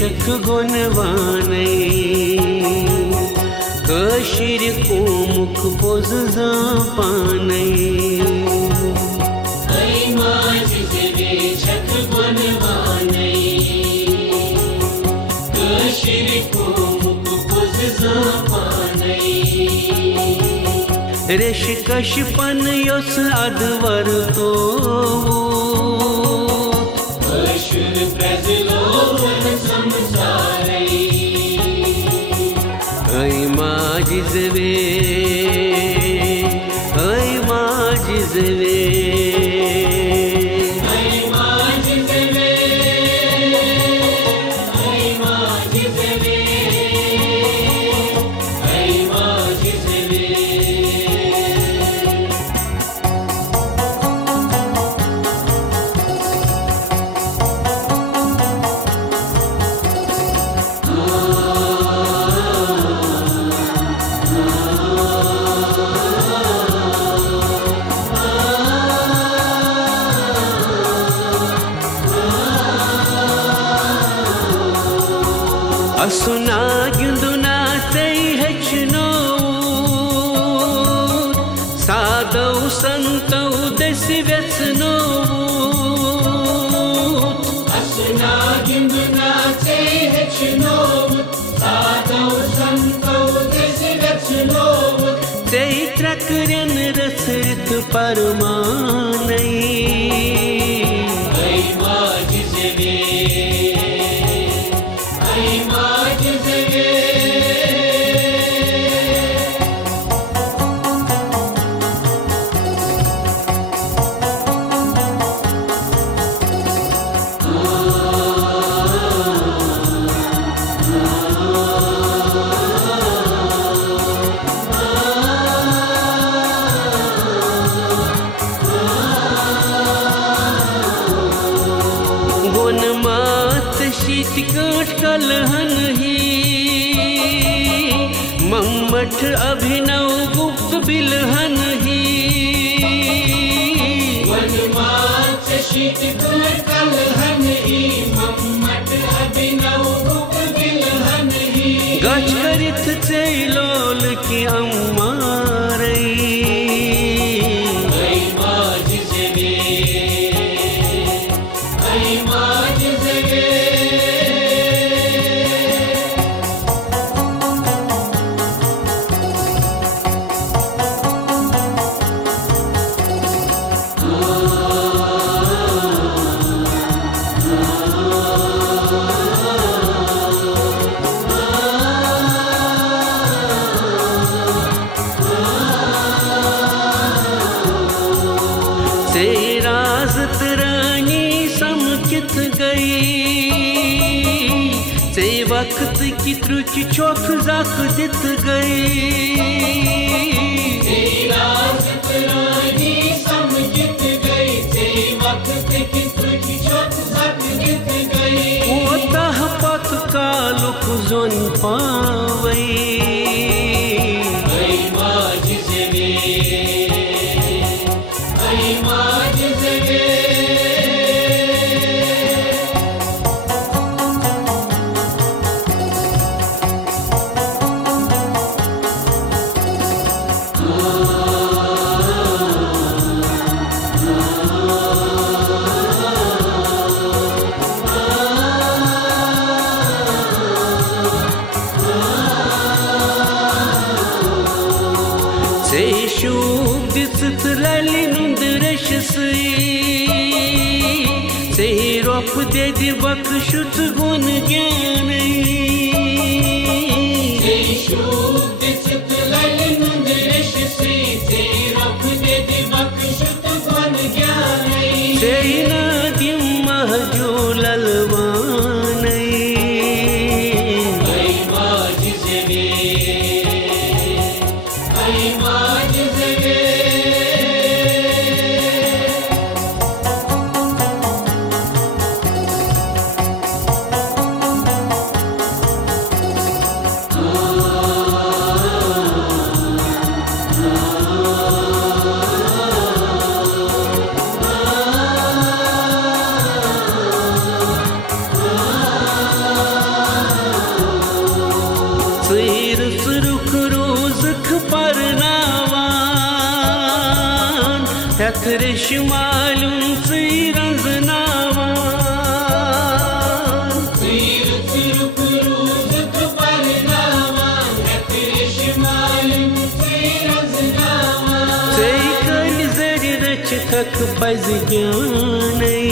चक गुनवाने कशीर को मुख पोज पाने चक गुनवाने कशीर को मुख पोज पाने ऋष कशपन योस अदवर तो माजिज़वे माजिज़वे असुना गिंदुना तई हचनो साधौ संतौ दसि व्यसनो असुना गिंदुना तई हचनो साधौ संतौ दसि व्यसनो तई त्रकरन रसरित परमानै शीत काट कलहन ही मम्मठ अभिनव गुप्त बिलहन ही वनमात शीत काट कलहन ही मम्मठ अभिनव गुप्त बिलहन ही गच करिथ चैलोल की अम्मारई राजत रानी समकित गई से वक्त की त्रुचि चौक जाक दित गई राजत रानी समकित गई से वक्त की त्रुचि चौक जाक दित गई वो तह पथ कालुक जोन पावई से रोप दे बख्शुत गुण ज्ञानै से Nadeem महजूलल वानै Sıyır sırık rozık parnavan Yatriş malum sıyran zınavan Sıyır sırık rozık parnavan Yatriş malum sıyran zınavan Seykal zerreç tak paz gyanay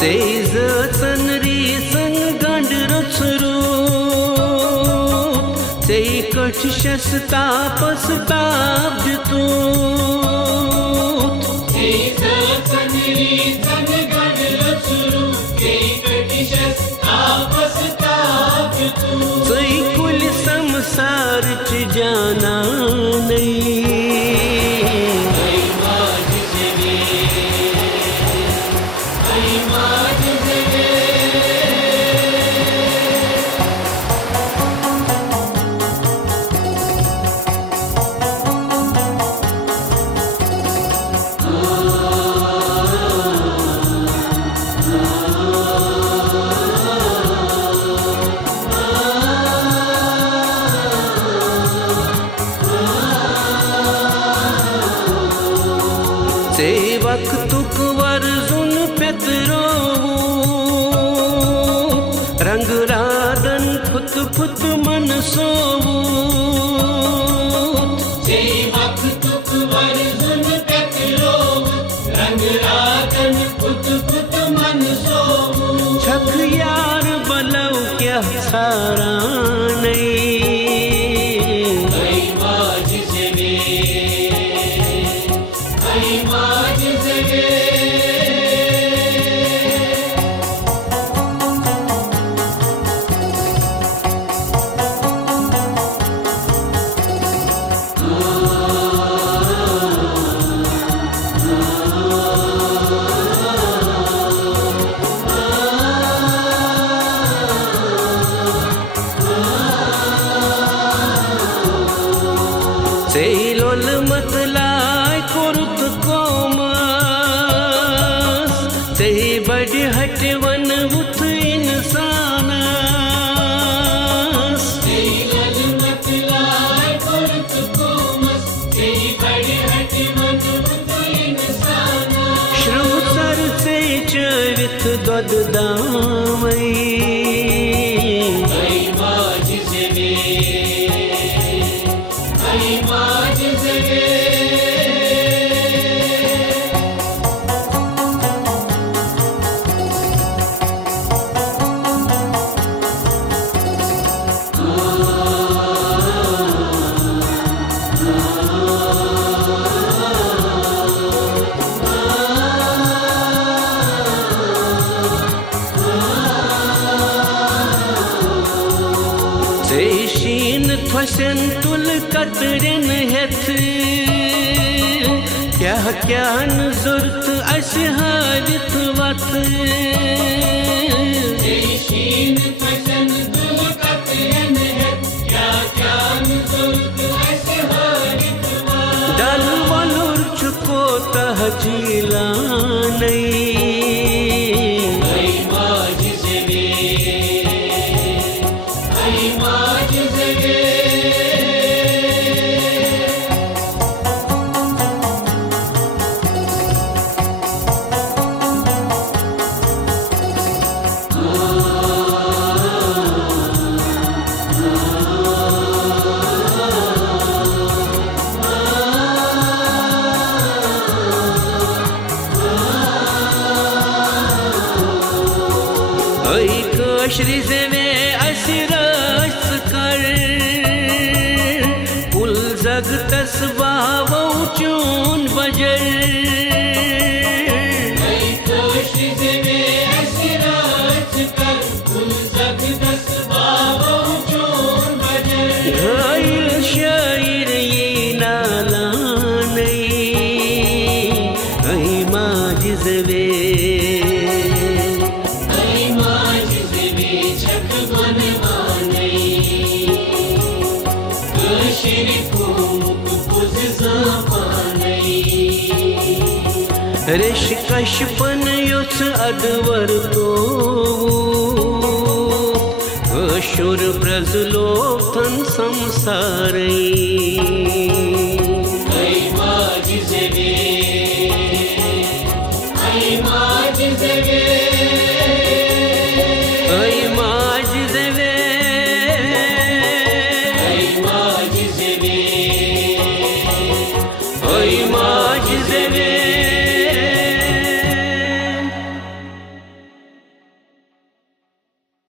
Seyzatsan risan gand rutsrup Sey kachshas tapas tabdtut Seyzatsan risan gand rutsrup Sey kachshas tapas tabdtut Sey kul samsar ch jana nahi से वक्तुक वर्जुन पेतरोवू रंग रादन फुत फुत मन सोवू से वक्तुक वर्जुन पेतरोवू रंग रादन फुत फुत मन सोवू छक यार बलव क्या सारा नहीं Seylol matlay kurut komas Sey badi hatvan ut insanas Seylol matlay kurut komas Sey badi hatvan ut insanas Shru sar se chavit dod damai Shin thwasen tul katren heth Kya kya zurt ashhalit vat Shin thwasen tul katren heth Kya kya zurt ashhalit vat Dal valur chukot तहजीला नहीं ऐ माज जगे ऐ माज जगे ऐ कश्री ज़ेवे असरस कर पुल जग तस्बावो चून buzzer ऐ कोशी ज़ेवे असरस कर कुल जग तस्बावो चून बजर घायल शायर ये नाला नहीं ऐ माज ज़ेवे रेश कशपन युथ अदवर तो कशुर ब्रजलोक थन संसारी